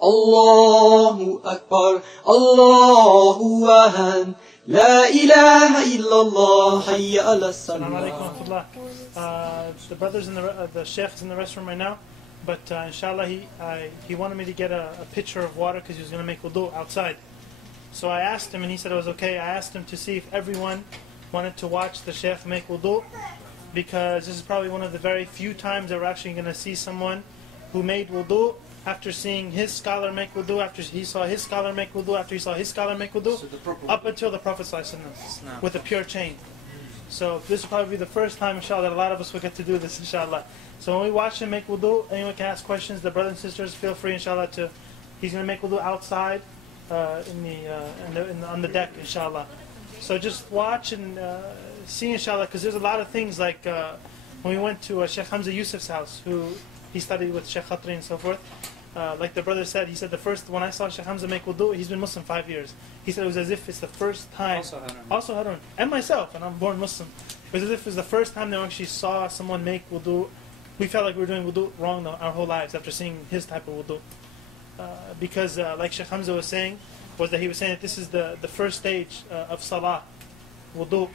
Allahu Akbar, Allahu Ahad, La ilaha illallah, Hayya ala salah. Assalamu alaikum. The brothers in the sheikh is in the restroom right now, but inshallah he wanted me to get a pitcher of water because he was going to make wudu outside. So I asked him and he said it was okay. I asked him to see if everyone wanted to watch the sheikh make wudu, because this is probably one of the very few times that we're actually going to see someone who made wudu after seeing his scholar make wudu, after he saw his scholar make wudu, after he saw his scholar make wudu, up until the Prophet ﷺ with a pure chain. So this will probably be the first time, inshallah, that a lot of us will get to do this, inshallah. So when we watch him make wudu, anyone can ask questions. The brothers and sisters, feel free, inshallah, he's going to make wudu outside on the deck, inshallah. So just watch and see, inshallah, because there's a lot of things like when we went to Sheikh Hamza Yusuf's house, who he studied with Sheikh Khatri and so forth. Like the brother said, he said when I saw Sheikh Hamza make wudu, he's been Muslim 5 years. He said it was as if it's the first time, also Harun, and myself, and I'm born Muslim, it was as if it was the first time that we actually saw someone make wudu. We felt like we were doing wudu wrong our whole lives after seeing his type of wudu. Because like Sheikh Hamza was saying, he was saying that this is the first stage of salah, wudu,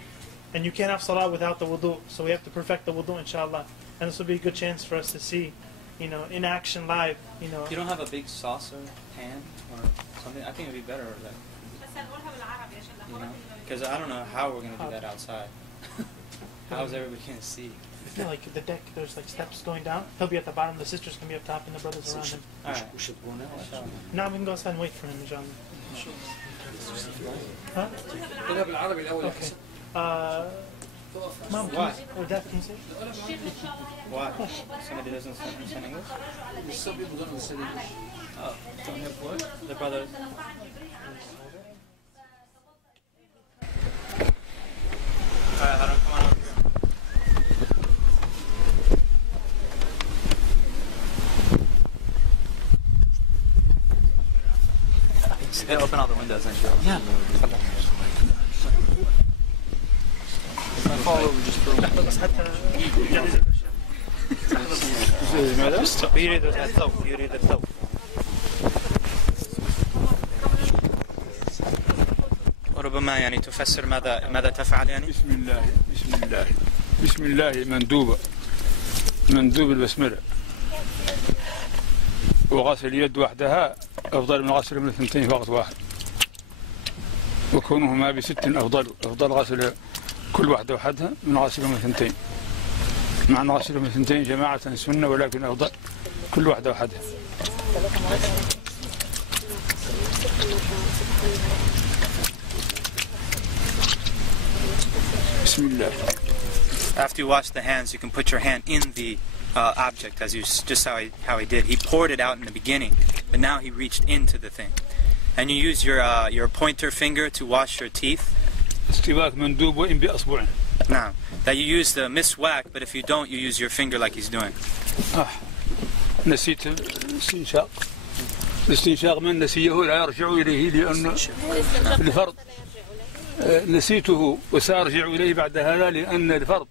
and you can't have salah without the wudu, so we have to perfect the wudu, inshallah. And this will be a good chance for us to see, in action live, You don't have a big saucer pan or something? I think it would be better that. Because I don't know how we're going to do that outside. How is everybody going to see? Yeah, like the deck, there's like steps going down. He'll be at the bottom, the sisters can be up top, and the brothers around him. Alright. Now we can go outside and wait for him, inshallah. Huh? Okay. Mom, or Dad, can you say? Why? Somebody doesn't understand English? Some people don't understand English. Oh, don't have what? The brothers. Alright, Harun, come on up here. Open all the windows, inshallah. Yeah. Fall over just for a يريد الثوب يريد الثوب. وربما يعني تفسر ماذا تفعل يعني؟ بسم الله مندوب البسملة، وغسل اليد وحدها أفضل من غسل من اثنتين في وقت واحد، وكونهما بست أفضل غسل كل واحدة وحدها من غسل من اثنتين، مع أن غسل من اثنتين جماعة سنة، ولكن أفضل كل واحدة وحدها. بسم الله. After you wash the hands, you can put your hand in the object, as just how he did. He poured it out in the beginning, but now he reached into the thing. And you use your pointer finger to wash your teeth. Now, that you use the miswak, but if you don't, you use your finger like he's doing. نسيت الاستنشاق من نسيه لا يرجع إليه لأن الفرض نسيته وسأرجع إليه بعد هذا لأن الفرض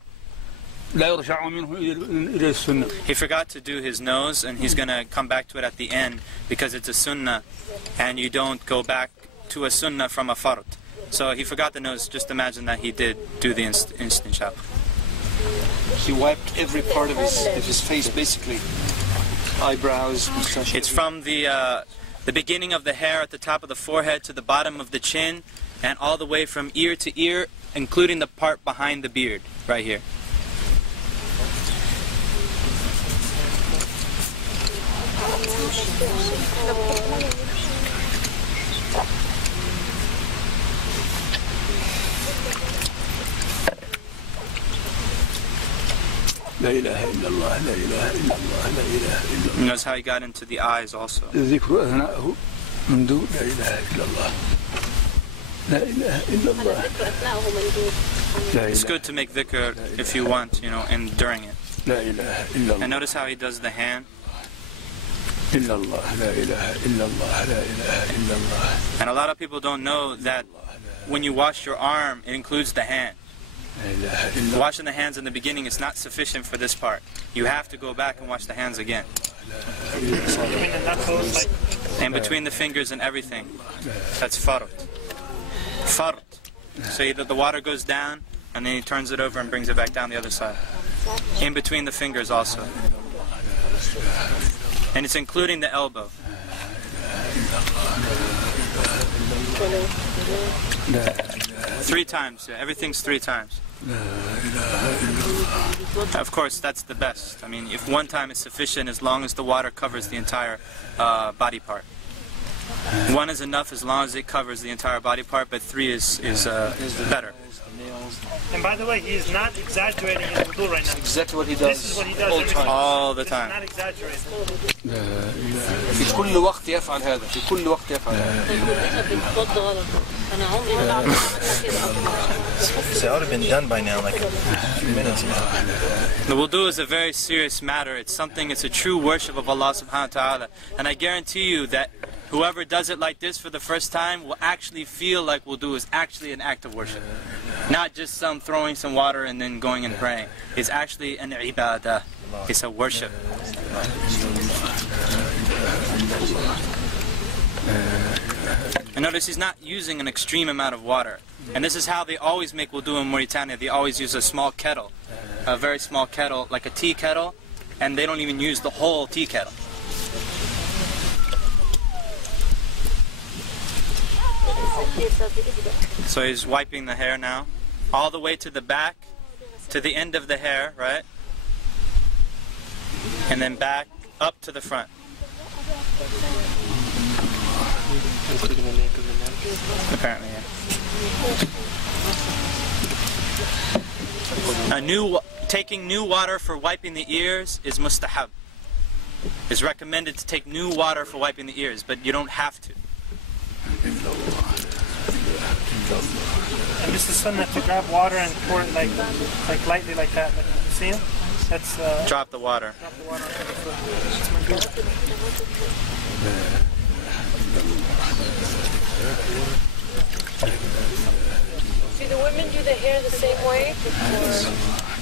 لا يرجع منه إلى السنة. He forgot to do his nose, and he's going to come back to it at the end because it's a sunnah, and you don't go back to a sunnah from a fard. So he forgot the nose. Just imagine that he did do the istinshaq. He wiped every part of his face, basically. Eyebrows, mustache. It's from the beginning of the hair at the top of the forehead to the bottom of the chin, and all the way from ear to ear, including the part behind the beard, right here. لا إله إلا الله لا إله إلا الله لا إله إلا الله. Notice how he got into the eyes also. ذكر أثناءه مندوب لا إله إلا الله لا إله إلا الله. It's good to make dhikr if you want, and during it. لا إله إلا الله. And notice how he does the hand. إلا الله لا إله إلا الله لا إله إلا الله. And a lot of people don't know that when you wash your arm, it includes the hand. Washing the hands in the beginning is not sufficient for this part. You have to go back and wash the hands again. You mean the knuckles, like? And between the fingers and everything. That's fard. Fard. So the water goes down, and then he turns it over and brings it back down the other side. In between the fingers also. And it's including the elbow. 3 times, yeah, everything's 3 times. Of course, that's the best. I mean, if 1 time is sufficient, as long as the water covers the entire body part. 1 is enough as long as it covers the entire body part, but 3 is better. And by the way, he is not exaggerating his wudu right now. Exactly what he does. This is what he does all the time. Not exaggerating. في كل وقت يفعل هذا. في كل وقت يفعل هذا. So that would have been done by now, like a few minutes ago. The wudu is a very serious matter. It's a true worship of Allah subhanahu wa ta'ala. And I guarantee you that whoever does it like this for the first time will actually feel like wudu is actually an act of worship. Not just some throwing some water and then going and praying. It's actually an ibadah. It's a worship. And notice he's not using an extreme amount of water. And this is how they always make wudu in Mauritania. They always use a small kettle, a very small kettle, like a tea kettle, and they don't even use the whole tea kettle. So he's wiping the hair now, all the way to the back, to the end of the hair, right? And then back up to the front. Apparently, yeah. Taking new water for wiping the ears is mustahab. It's recommended to take new water for wiping the ears, but you don't have to. And this is sunnah to grab water and pour it like lightly like that. Like, you see him? That's drop the water. Drop the water onto the foot. Do the women do the hair the same way?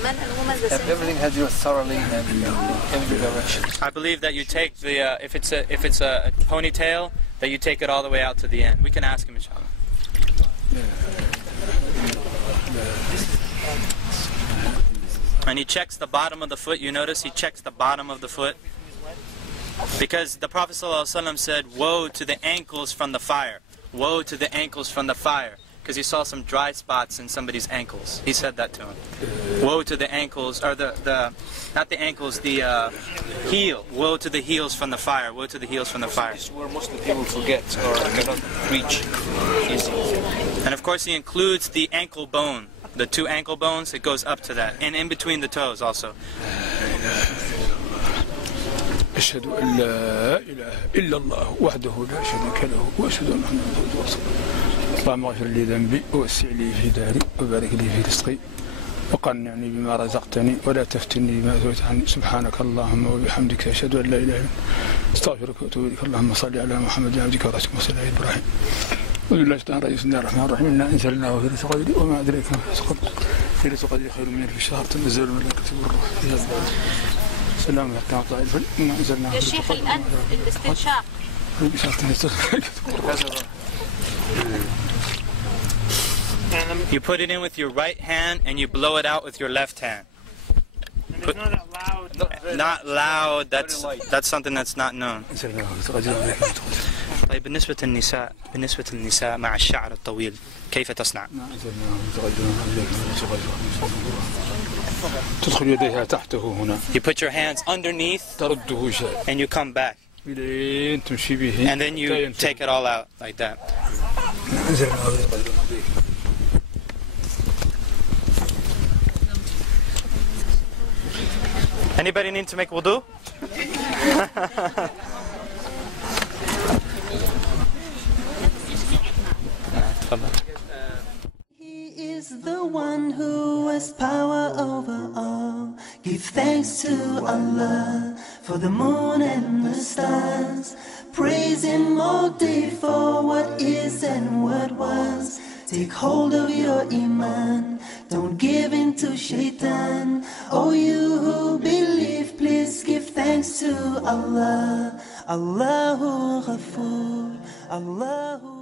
Men and women the same Everything has to do thoroughly and in every direction. I believe that you take the if it's a ponytail, that you take it all the way out to the end. We can ask him, inshallah. And he checks the bottom of the foot. You notice he checks the bottom of the foot, because the Prophet ﷺ said, "Woe to the ankles from the fire! Woe to the ankles from the fire!" Because he saw some dry spots in somebody's ankles. He said that to him. Woe to the ankles, or not the ankles, the heel. Woe to the heels from the fire. Woe to the heels from the fire. This is where Muslim people forget or cannot reach easily. And of course he includes the ankle bone, the 2 ankle bones. It goes up to that, and in between the toes also. أشهد أن لا إله إلا الله وحده لا شريك له وأشهد أن محمدا عبده ورسوله. اللهم اغفر لي ذنبي ووسع لي في داري وبارك لي في رزقي وقنعني بما رزقتني ولا تفتني بما أثرت عني. سبحانك اللهم وبحمدك أشهد أن لا إله إلا أنت أستغفرك وأتوب إليك. اللهم صل على محمد عبدك ورسولك وصل على إبراهيم. وبالله تعالى بسم الله الرحمن الرحيم. إنا أنزلناه في ليلة القدر وما أدريك ما ليلة القدر خير من ألف شهر تنزل الملائكة والروح فيها. سلام حتى مطلع الفجر. إنا أنزلناه يا شيخ الآن الاستنشاق. You put it in with your right hand and you blow it out with your left hand. And it's not that loud. Not loud. That's something that's not known. طيب بالنسبة للنساء مع الشعر الطويل كيف تصنع؟ تدخل يديها تحته هنا. You put your hands underneath ترده شيء. and you come back. تمشي به. And then you take it all out like that. Anybody need to make wudu? He is the one who has power over all. Give thanks to Allah for the moon and the stars. Praise Him all day for what is and what was. Take hold of your iman. Don't give in to shaitan. Oh, you who believe, please give thanks to Allah. Allahu Ghafoor, Allahu